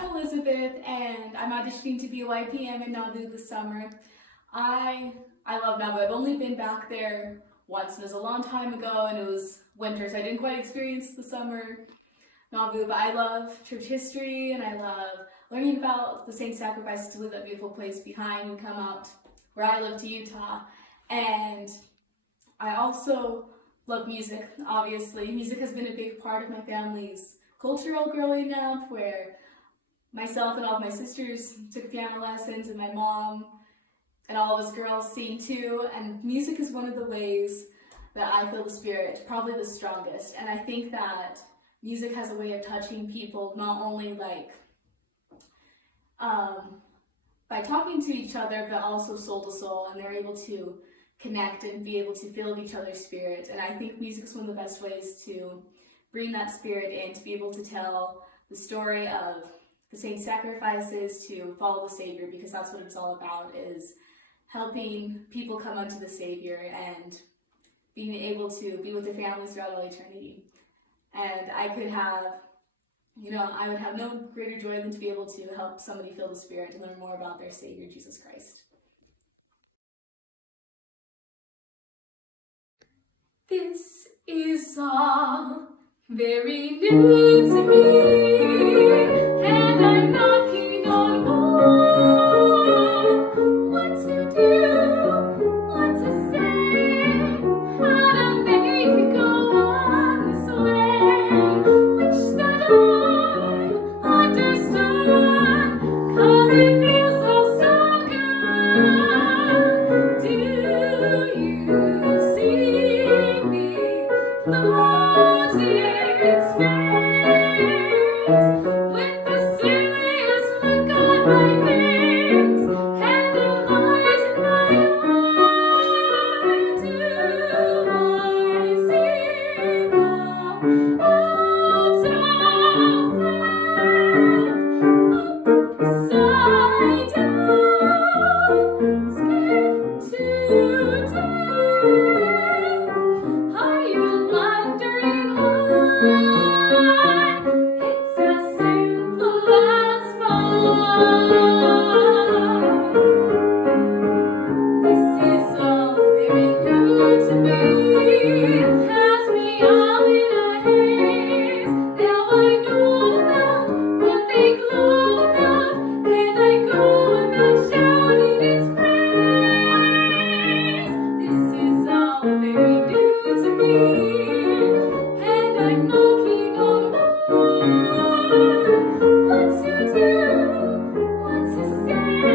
I'm Elizabeth, and I'm auditioning to be a YPM in Nauvoo this summer. I love Nauvoo. I've only been back there once, and it was a long time ago, and it was winter, so I didn't quite experience the summer Nauvoo, but I love church history, and I love learning about the saints' sacrifices to leave that beautiful place behind and come out where I live to Utah. And I also love music, obviously. Music has been a big part of my family's culture all growing up, where myself and all of my sisters took piano lessons, and my mom and all of us girls sing too. And music is one of the ways that I feel the Spirit, probably the strongest. And I think that music has a way of touching people, not only like by talking to each other, but also soul to soul, and they're able to connect and be able to feel each other's spirit. And I think music is one of the best ways to bring that spirit in, to be able to tell the story of the saints' sacrifices, to follow the Savior, because that's what it's all about, is helping people come unto the Savior and being able to be with their families throughout all eternity. And I would have no greater joy than to be able to help somebody feel the Spirit and learn more about their Savior, Jesus Christ. This is all very new to me, and I'm knocking on wood. What to do, what to say, how to make it go on this way. Wish that I understood, 'cause it feels so good. Do you see me floating in space, with the sailor's look on my face, and the light in my eye? Do I see the world's old friend, upside down, scared to death? Are you wondering why? It's as simple as fun. This is all very new to me, has me all in a haze. Now I know about what they glow about, and I go about shouting its praise. This is all very new to me, and I'm knocking on wood. What to do, what to say,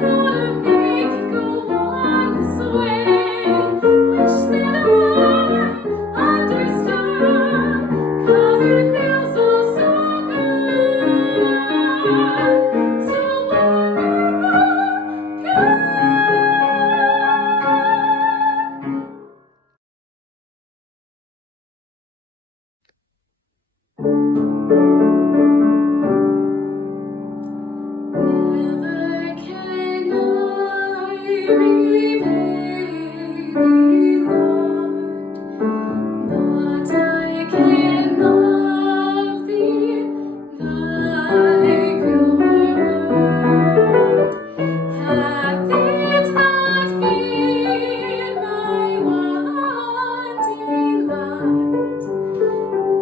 how to make it go on this way. Wish that I understood, 'cause it feels so good, so wonderful good. Never can I repay thee, Lord, but I can love thee, thy pure word. Hath it not been my one delight,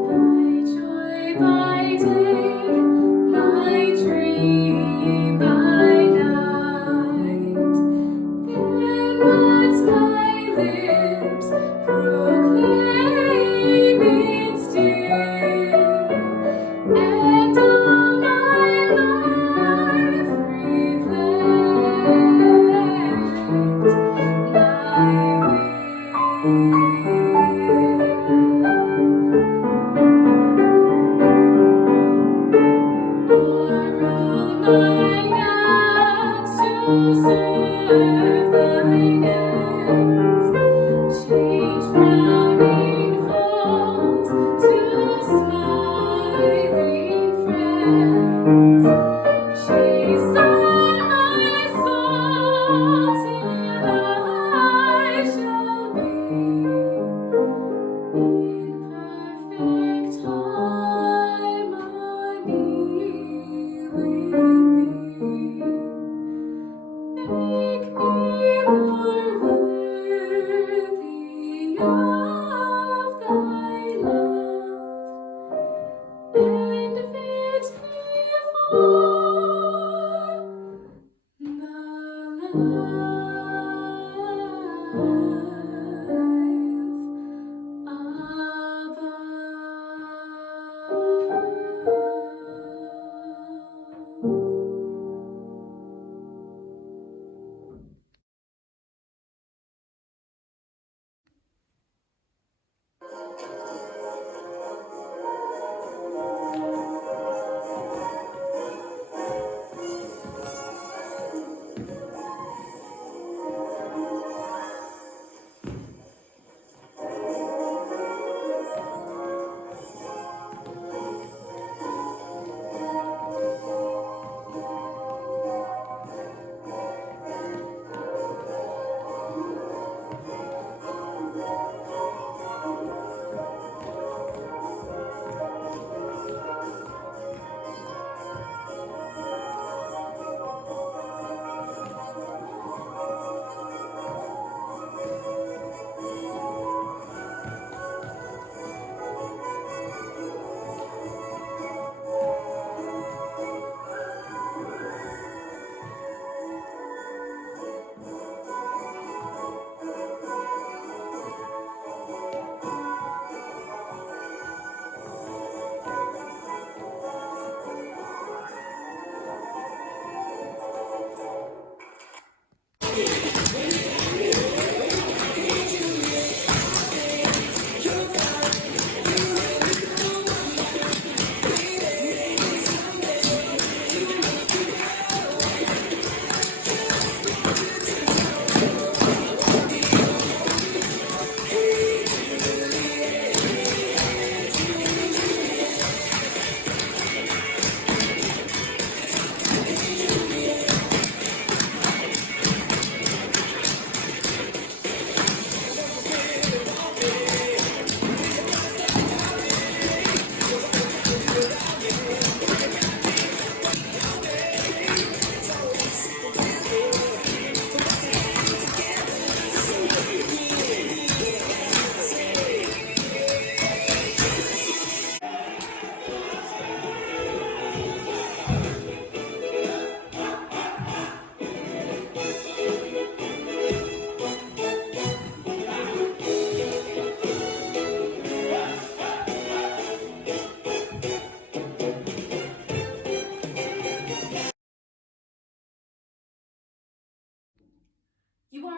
thy joy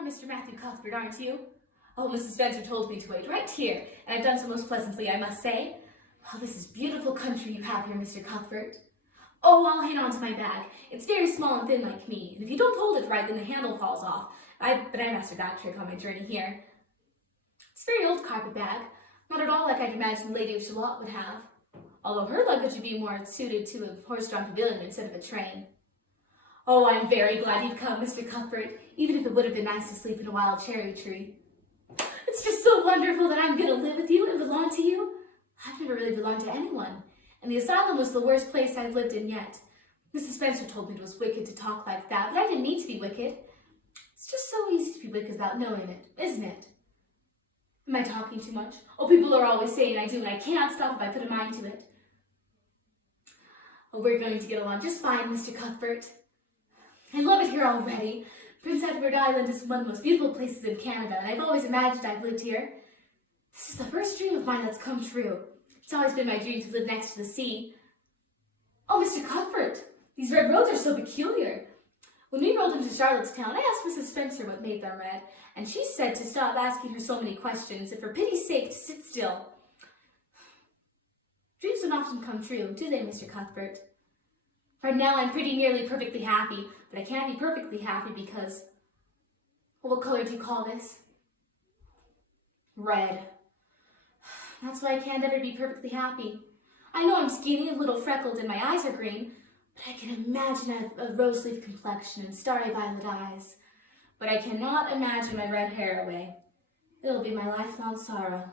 Mr. Matthew Cuthbert, aren't you? Oh, Mrs. Spencer told me to wait right here, and I've done so most pleasantly, I must say. Oh, this is beautiful country you have here, Mr. Cuthbert. Oh, I'll hang on to my bag. It's very small and thin like me, and if you don't hold it right, then the handle falls off. But I mastered that trick on my journey here. It's a very old carpet bag, not at all like I'd imagine the Lady of Shalott would have, although her luggage would be more suited to a horse-drawn pavilion instead of a train. Oh, I'm very glad you've come, Mr. Cuthbert, even if it would have been nice to sleep in a wild cherry tree. It's just so wonderful that I'm going to live with you and belong to you. I've never really belonged to anyone, and the asylum was the worst place I've lived in yet. Mrs. Spencer told me it was wicked to talk like that, but I didn't mean to be wicked. It's just so easy to be wicked without knowing it, isn't it? Am I talking too much? Oh, people are always saying I do, and I can't stop if I put a mind to it. Oh, we're going to get along just fine, Mr. Cuthbert. I love it here already. Prince Edward Island is one of the most beautiful places in Canada, and I've always imagined I've lived here. This is the first dream of mine that's come true. It's always been my dream to live next to the sea. Oh, Mr. Cuthbert, these red roads are so peculiar. When we rolled into Charlottetown, I asked Mrs. Spencer what made them red, and she said to stop asking her so many questions, and for pity's sake, to sit still. Dreams don't often come true, do they, Mr. Cuthbert? Right now, I'm pretty nearly perfectly happy, but I can't be perfectly happy because... Well, what color do you call this? Red. That's why I can't ever be perfectly happy. I know I'm skinny and a little freckled and my eyes are green, but I can imagine I have a rose-leaf complexion and starry violet eyes. But I cannot imagine my red hair away. It'll be my lifelong sorrow.